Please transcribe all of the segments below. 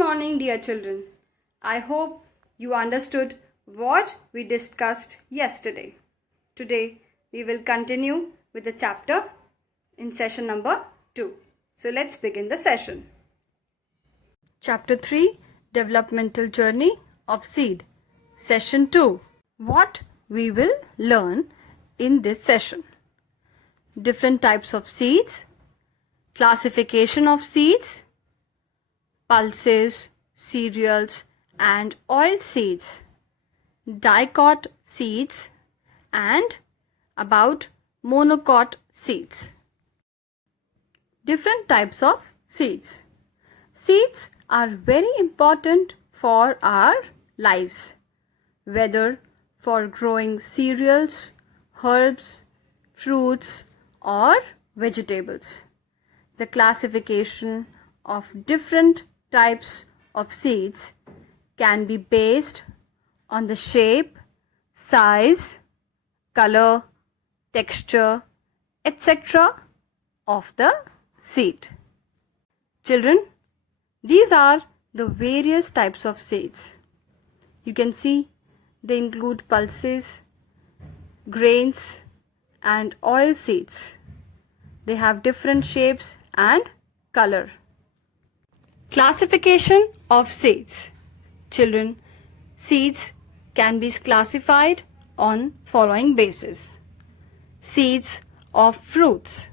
morning, dear children. I hope you understood what we discussed yesterday. Today, we will continue with the chapter in session number 2. So, let's begin the session. Chapter 3, Developmental Journey of Seed. Session 2. What we will learn in this session. Different types of seeds, classification of seeds, pulses, cereals and oil seeds, Dicot seeds and about Monocot seeds. Different types of seeds. Seeds are very important for our lives, whether for growing cereals, herbs, fruits or vegetables. The classification of different types of seeds can be based on the shape, size, color, texture, etc. of the seed. Children, these are the various types of seeds. You can see they include pulses, grains and oil seeds. They have different shapes and color. Classification of seeds. Children, seeds can be classified on following basis. Seeds of fruits,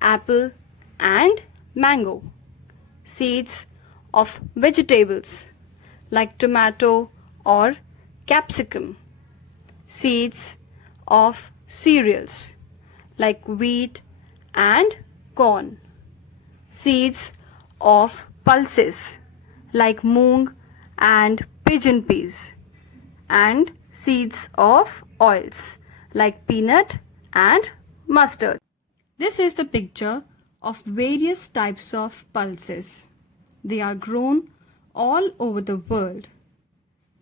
apple and mango. Seeds of vegetables like tomato or capsicum. Seeds of cereals like wheat and corn. Seeds of pulses like moong and pigeon peas, and seeds of oils like peanut and mustard. This is the picture of various types of pulses. They are grown all over the world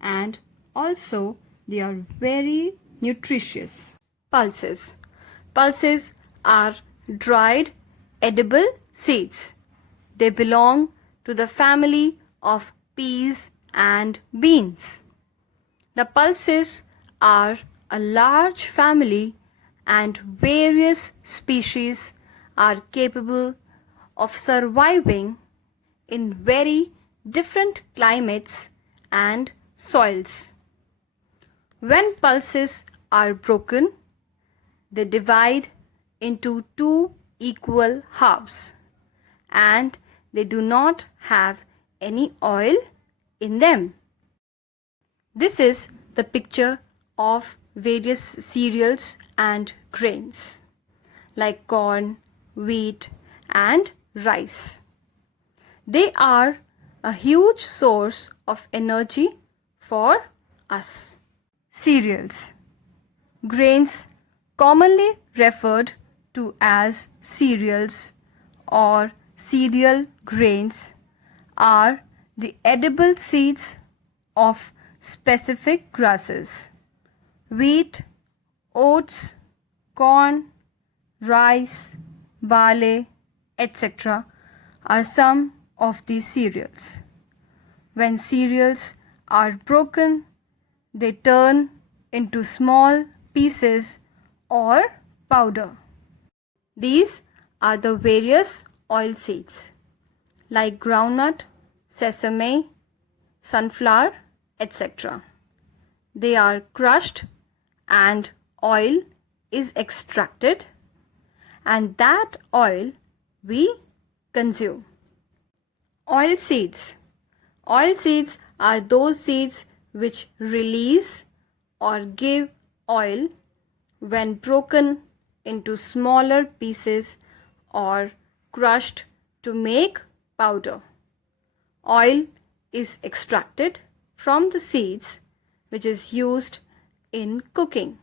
and also they are very nutritious. Pulses. Pulses are dried edible seeds. They belong to the family of peas and beans. The pulses are a large family and various species are capable of surviving in very different climates and soils. When pulses are broken, they divide into two equal halves and they do not have any oil in them. This is the picture of various cereals and grains like corn, wheat and rice. They are a huge source of energy for us. Cereals. Grains, commonly referred to as cereals or cereal grains, are the edible seeds of specific grasses. Wheat, oats, corn, rice, barley, etc. are some of these cereals. When cereals are broken, they turn into small pieces or powder. These are the various oil seeds like groundnut, sesame, sunflower, etc. They are crushed and oil is extracted, and that oil we consume. Oil seeds. Oil seeds are those seeds which release or give oil when broken into smaller pieces or crushed to make powder. Oil is extracted from the seeds which is used in cooking.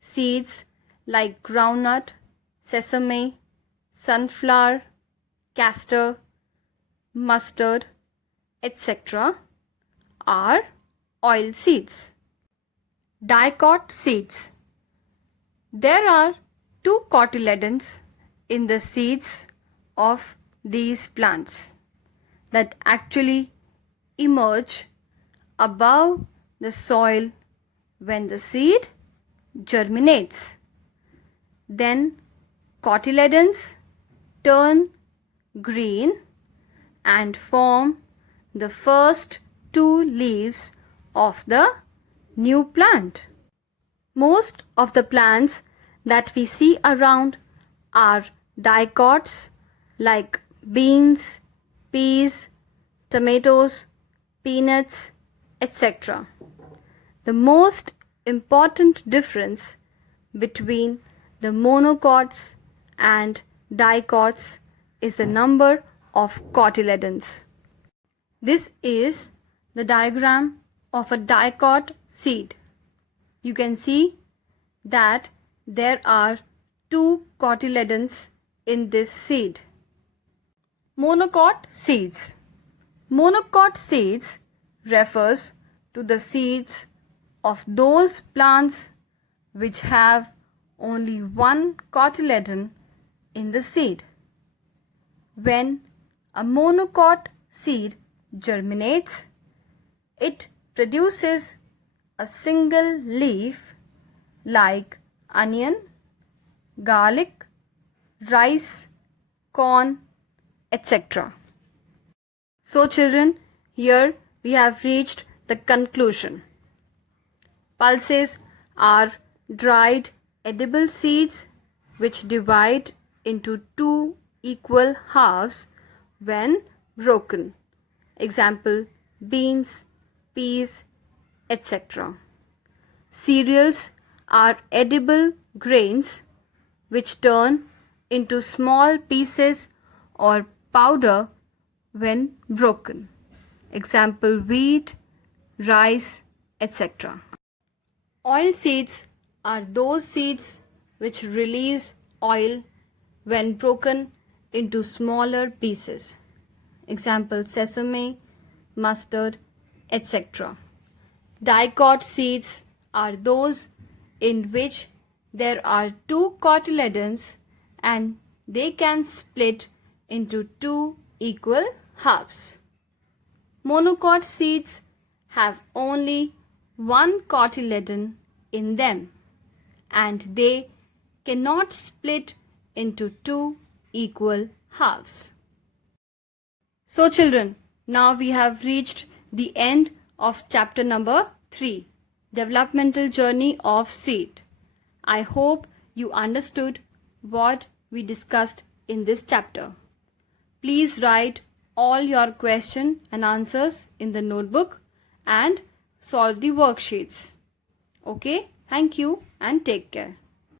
Seeds like groundnut, sesame, sunflower, castor, mustard, etc. are oil seeds. Dicot seeds. There are two cotyledons in the seeds of these plants. that actually emerge above the soil when the seed germinates. Then cotyledons turn green and form the first two leaves of the new plant. Most of the plants that we see around are dicots like beans, peas, tomatoes, peanuts, etc. The most important difference between the monocots and dicots is the number of cotyledons. This is the diagram of a dicot seed. You can see that there are two cotyledons in this seed. Monocot seeds. Monocot seeds refers to the seeds of those plants which have only one cotyledon in the seed. When a monocot seed germinates, it produces a single leaf like onion, garlic, rice, corn, etc. So children, here we have reached the conclusion. Pulses are dried edible seeds which divide into two equal halves when broken. Example, beans, peas, etc. Cereals are edible grains which turn into small pieces or powder when broken. Example, wheat, rice, etc. Oil seeds are those seeds which release oil when broken into smaller pieces. Example, sesame, mustard, etc. Dicot seeds are those in which there are two cotyledons and they can split into two equal halves. Monocot seeds have only one cotyledon in them and they cannot split into two equal halves. So children, now we have reached the end of chapter number 3, Developmental Journey of Seed. I hope you understood what we discussed in this chapter. Please write all your questions and answers in the notebook and solve the worksheets. Okay, thank you and take care.